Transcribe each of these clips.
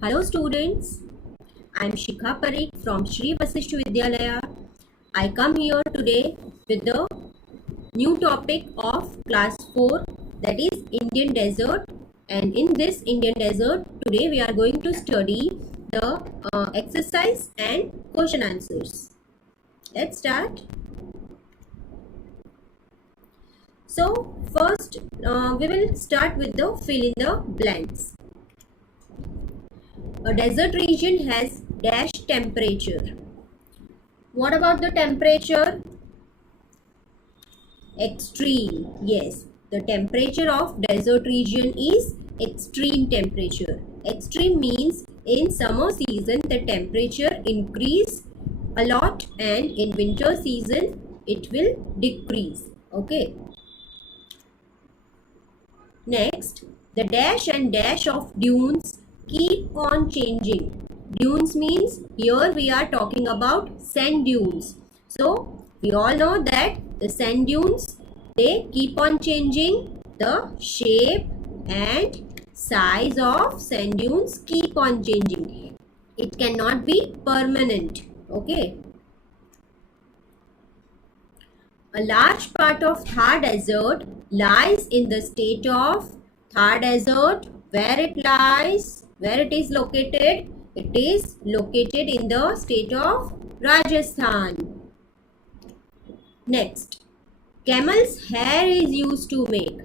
Hello students, I am Shikha Parikh from Shri Vasishtha Vidyalaya. I come here today with the new topic of class 4, that is Indian desert, and in this Indian desert today we are going to study the exercise and question answers. Let's start. So first we will start with the fill in the blanks. A desert region has dash temperature. What about the temperature? Extreme. Yes, the temperature of desert region is extreme temperature. Extreme means in summer season the temperature increase a lot and in winter season it will decrease. Okay. Next, the dash and dash of dunes keep on changing. Dunes means here we are talking about sand dunes. So we all know that the sand dunes, they keep on changing. The shape and size of sand dunes keep on changing. It cannot be permanent. Okay. A large part of Thar Desert lies in the state of Thar Desert. Where it lies, where it is located? It is located in the state of Rajasthan. Next, camel's hair is used to make.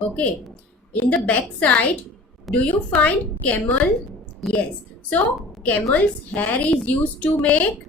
Okay, in the back side, do you find camel? Yes. So, camel's hair is used to make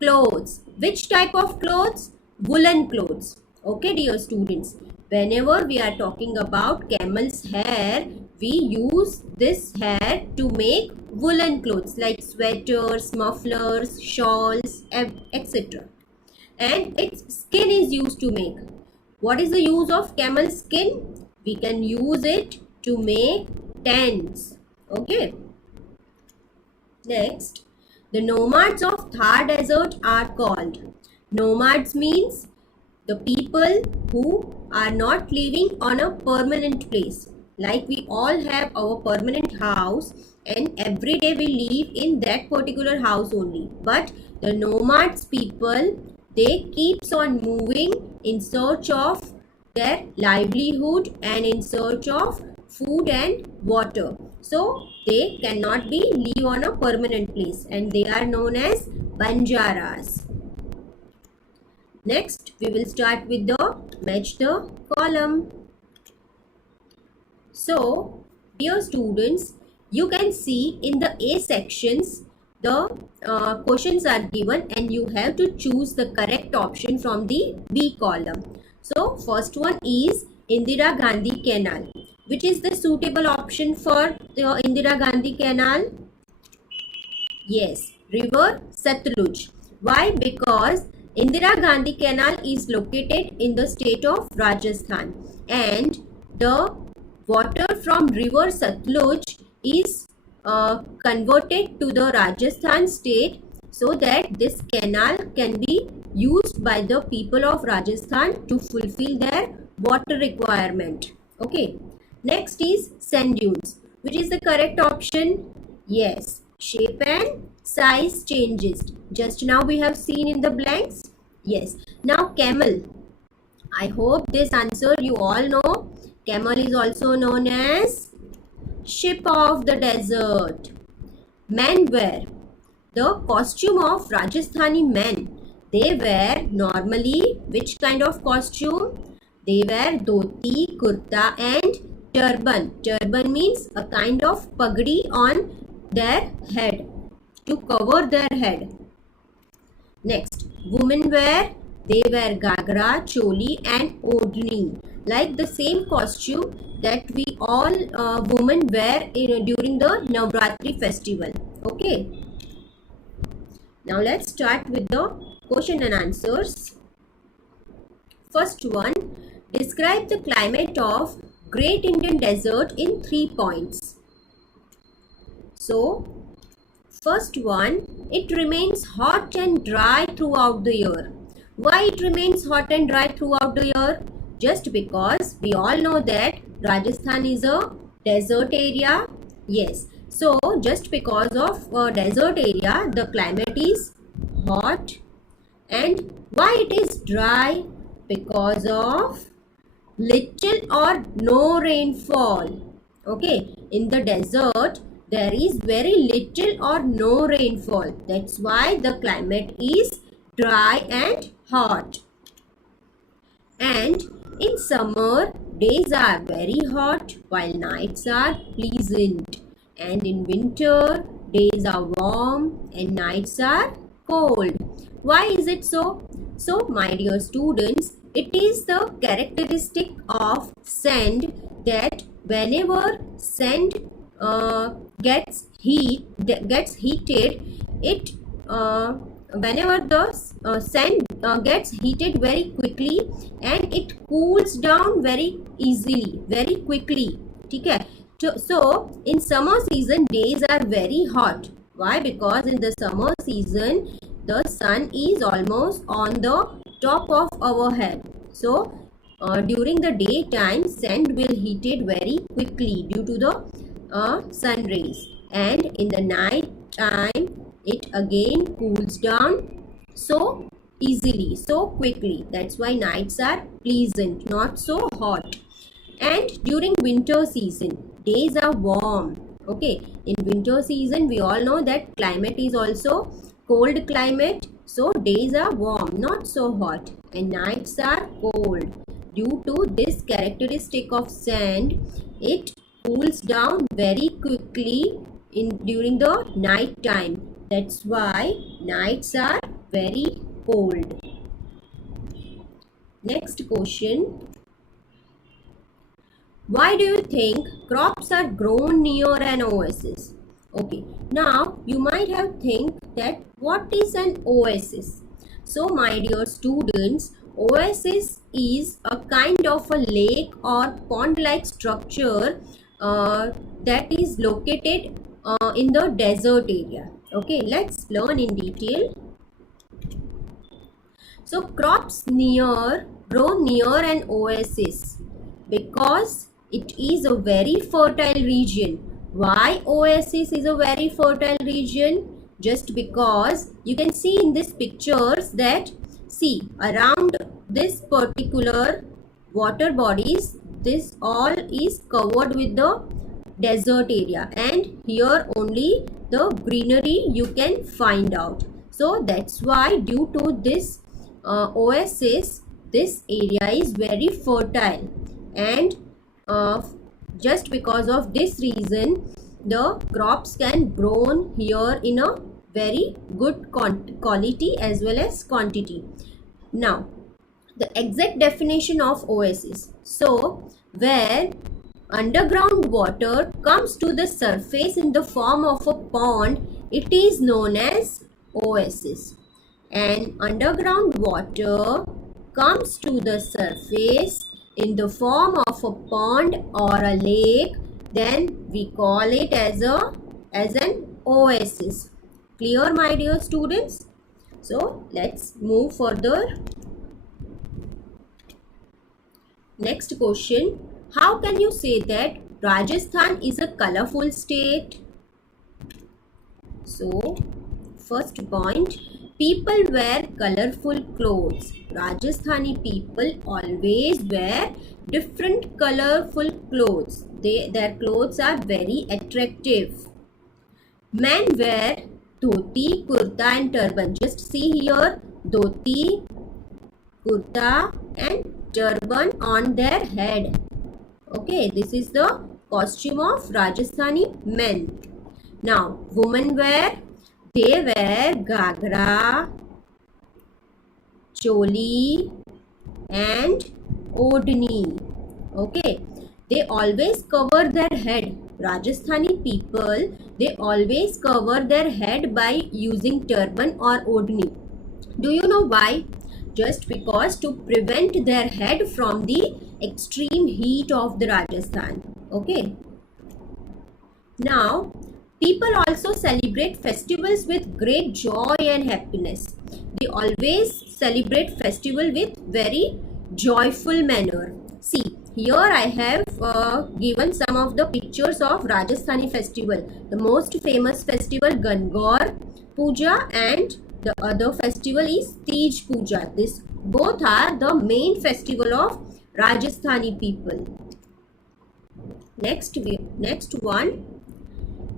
clothes. Which type of clothes? Woolen clothes. Okay, dear students, whenever we are talking about camel's hair, we use this hair to make woolen clothes like sweaters, mufflers, shawls, etc. And its skin is used to make. What is the use of camel skin? We can use it to make tents. Okay. Next, the nomads of Thar Desert are called. Nomads means the people who are not living on a permanent place. Like we all have our permanent house and every day we live in that particular house only. But the nomads people, they keeps on moving in search of their livelihood and in search of food and water. So they cannot be live on a permanent place and they are known as Banjaras. Next, we will start with the match the column. So, dear students, you can see in the A sections, the questions are given and you have to choose the correct option from the B column. So, first one is Indira Gandhi Canal. Which is the suitable option for the Indira Gandhi Canal? Yes, River Satluj. Why? Because Indira Gandhi Canal is located in the state of Rajasthan and the water from River Satluj is converted to the Rajasthan state so that this canal can be used by the people of Rajasthan to fulfill their water requirement. Okay. Next is sand dunes. Which is the correct option? Yes. Shape and size changes. Just now we have seen in the blanks. Yes. Now camel. I hope this answer you all know. Camel is also known as ship of the desert. Men wear. The costume of Rajasthani men. They wear normally which kind of costume? They wear dhoti, kurta and turban. Turban means a kind of pagdi on their head to cover their head. Next, women wear, they wear gagra, choli and odhni, like the same costume that we all women wear during the Navratri festival. Okay. Now let's start with the question and answers. First one, describe the climate of Great Indian Desert in 3 points. So, first one, it remains hot and dry throughout the year. Why it remains hot and dry throughout the year? Just because we all know that Rajasthan is a desert area. Yes, So just because of desert area, the climate is hot. And why it is dry? Because of little or no rainfall. Okay, in the desert there is very little or no rainfall. That's why the climate is dry and hot. And in summer, days are very hot while nights are pleasant. And in winter, days are warm and nights are cold. Why is it so? So, my dear students, it is the characteristic of sand that whenever sand gets heated, it whenever the sand gets heated very quickly and it cools down very easily, very quickly. Okay. So in summer season days are very hot. Why? Because in the summer season the sun is almost on the top of our head. So during the daytime sand will heated very quickly due to the sun rays, and in the night time it again cools down so easily, so quickly. That's why nights are pleasant, not so hot. And during winter season days are warm. Okay, in winter season we all know that climate is also cold climate, so days are warm, not so hot, and nights are cold. Due to this characteristic of sand, it cools down very quickly during the night time. That's why nights are very cold. Next question. Why do you think crops are grown near an oasis? Okay, now you might have think that what is an oasis? So my dear students, oasis is a kind of a lake or pond-like structure that is located in the desert area. Okay, let's learn in detail. So crops grow near an oasis because it is a very fertile region. Why oasis is a very fertile region? Just because you can see in these pictures that, see, around this particular water bodies, this all is covered with the desert area, and here only the greenery you can find out. So that's why due to this oasis, this area is very fertile, and just because of this reason the crops can grow here in a very good quality as well as quantity. Now the exact definition of oasis. So where underground water comes to the surface in the form of a pond, it is known as oasis. And underground water comes to the surface in the form of a pond or a lake, then we call it as an oasis. Clear, my dear students? So let's move further. Next question. How can you say that Rajasthan is a colorful state? So first point, people wear colorful clothes. Rajasthani people always wear different colorful clothes. Their clothes are very attractive. Men wear dhoti, kurta and turban. Just see here, dhoti, kurta and turban on their head. Okay, this is the costume of Rajasthani men. Now, women they wear gagra, choli and odhni. Okay, they always cover their head. Rajasthani people, they always cover their head by using turban or odhni. Do you know why? Just because to prevent their head from the extreme heat of the Rajasthan. Okay. Now, people also celebrate festivals with great joy and happiness. They always celebrate festival with very joyful manner. See, Here I have given some of the pictures of Rajasthani festival. The most famous festival Gangaur Puja and the other festival is Tej Puja. This both are the main festival of Rajasthani people. Next one.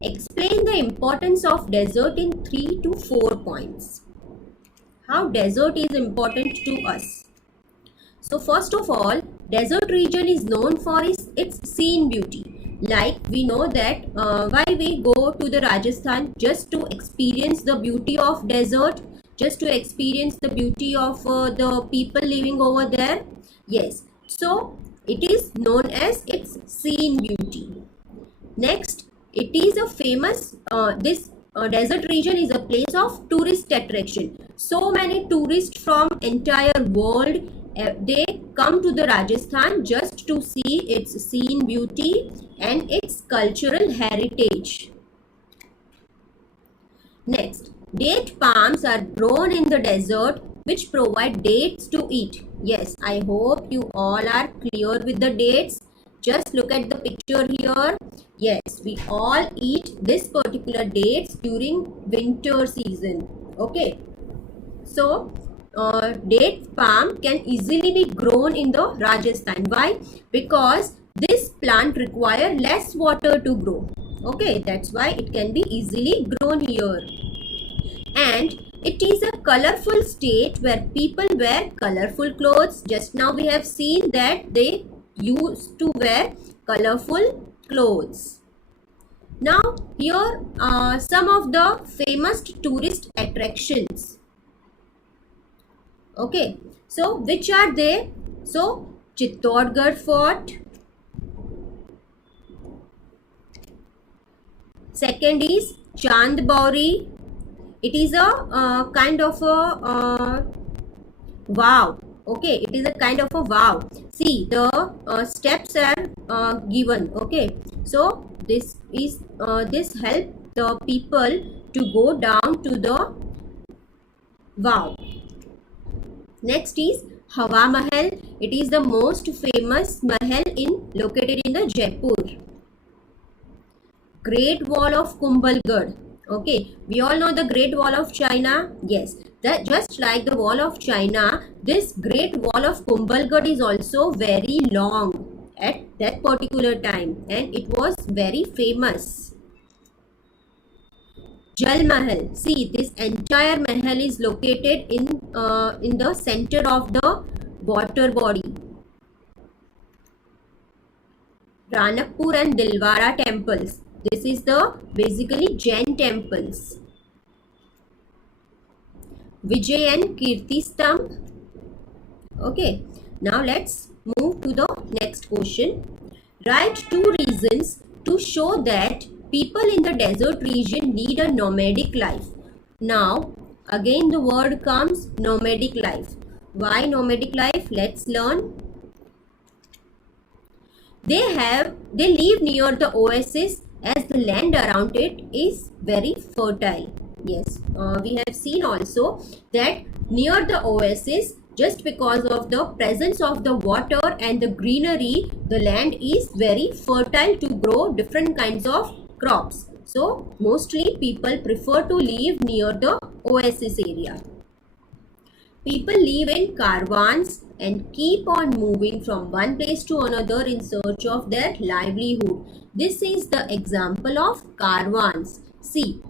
Explain the importance of desert in 3 to 4 points. How desert is important to us. So first of all, desert region is known for its scene beauty. Like we know that why we go to the Rajasthan, just to experience the beauty of desert, just to experience the beauty of the people living over there. Yes, so it is known as its scene beauty. Next, it is a famous, this desert region is a place of tourist attraction. So many tourists from entire world, they come to the Rajasthan just to see its scene beauty and its cultural heritage. Next, date palms are grown in the desert which provide dates to eat. Yes, I hope you all are clear with the dates. Just look at the picture here. Yes, we all eat this particular dates during winter season. Okay. So, date palm can easily be grown in the Rajasthan. Why? Because this plant require less water to grow. Okay, that's why it can be easily grown here. And it is a colorful state where people wear colorful clothes. Just now we have seen that they used to wear colorful clothes. Now here are some of the famous tourist attractions. Okay, so which are they? So Chittorgarh Fort. Second is Chandbauri. It is a kind of a wow. Okay, it is a kind of a wow. See, the steps are given. Okay, so this is this help the people to go down to the wow. Next is Hawa Mahal. It is the most famous mahal located in the Jaipur. Great Wall of Kumbhalgarh. Okay, we all know the Great Wall of China. Yes, that just like the Wall of China, this Great Wall of Kumbhalgarh is also very long at that particular time, and it was very famous. Jal Mahal. See, this entire mahal is located in the center of the water body. Ranakpur and Dilwara temples. This is the basically Jain temples. Vijay and Kirti Stambh. Okay, now let's move to the next question. Write 2 reasons to show that people in the desert region lead a nomadic life. Now, again the word comes nomadic life. Why nomadic life? Let's learn. They live near the oasis as the land around it is very fertile. Yes, we have seen also that near the oasis, just because of the presence of the water and the greenery, the land is very fertile to grow different kinds of crops. So mostly people prefer to live near the oasis area. People live in caravans and keep on moving from one place to another in search of their livelihood. This is the example of caravans. See,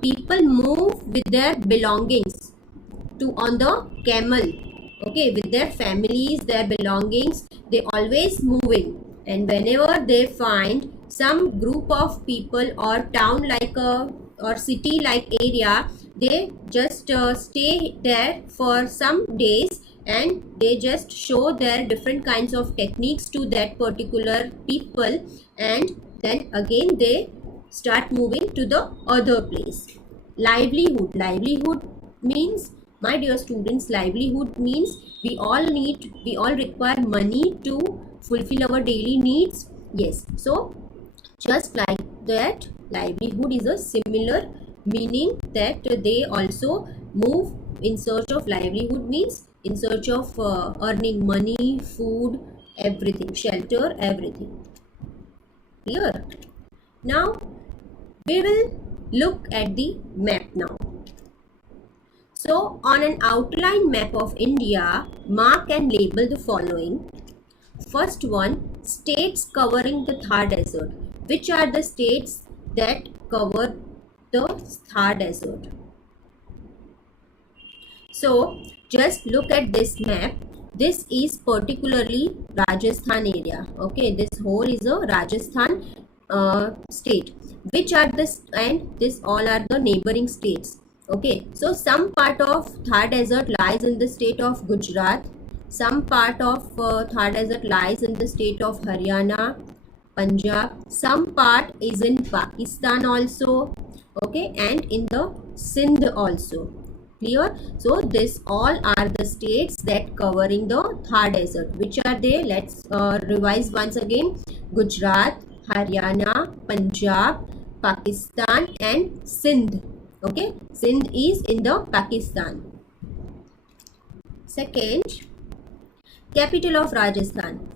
people move with their belongings on the camel. Okay, with their families, their belongings, they always moving. And whenever they find some group of people or town like or city like area, they just stay there for some days, and they just show their different kinds of techniques to that particular people, and then again they start moving to the other place. Livelihood means, my dear students, livelihood means we all require money to fulfill our daily needs. Yes, so just like that, livelihood is a similar meaning, that they also move in search of livelihood, means in search of earning money, food, everything, shelter, everything. Clear? Now we will look at the map now. So on an outline map of India, mark and label the following. First one, states covering the Thar Desert. Which are the states that cover the Thar Desert? So just look at this map. This is particularly Rajasthan area. Okay, this whole is a Rajasthan state. Which are the, and this all are the neighboring states. Okay, so some part of Thar Desert lies in the state of Gujarat. Some part of Thar Desert lies in the state of Haryana, Punjab. Some part is in Pakistan also. Okay, and in the Sindh also. Clear? So this all are the states that covering the Thar Desert. Which are they? Let's revise once again. Gujarat, Haryana, Punjab, Pakistan and Sindh. Okay, Sindh is in the Pakistan. Second, capital of Rajasthan.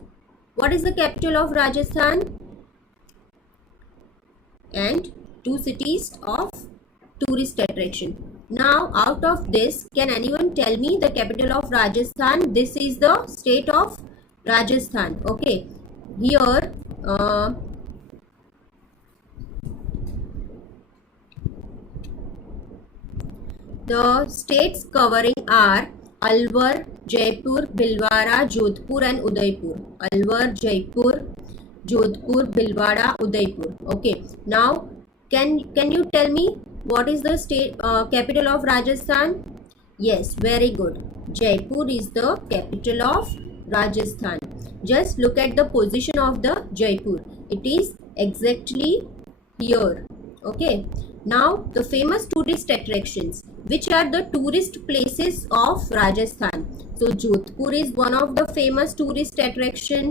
What is the capital of Rajasthan? And two cities of tourist attraction. Now out of this, can anyone tell me the capital of Rajasthan? This is the state of Rajasthan. Okay, here the states covering are Alwar, Jaipur, Bhilwara, Jodhpur and Udaipur. Alwar, Jaipur, Jodhpur, Bhilwara, Udaipur. Okay, now can you tell me what is the state capital of Rajasthan? Yes, very good. Jaipur is the capital of Rajasthan. Just look at the position of the Jaipur. It is exactly here. Okay. Now the famous tourist attractions. Which are the tourist places of Rajasthan? So Jodhpur is one of the famous tourist attraction.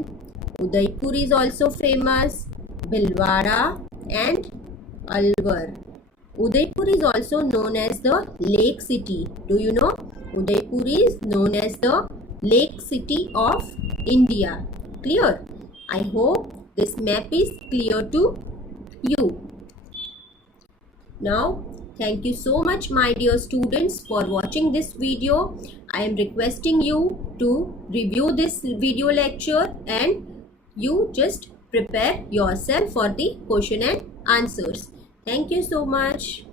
Udaipur is also famous. Bhilwara and Alwar. Udaipur is also known as the Lake City. Do you know? Udaipur is known as the Lake City of India. Clear? I hope this map is clear to you. Now, thank you so much my dear students for watching this video. I am requesting you to review this video lecture and you just prepare yourself for the question and answers. Thank you so much.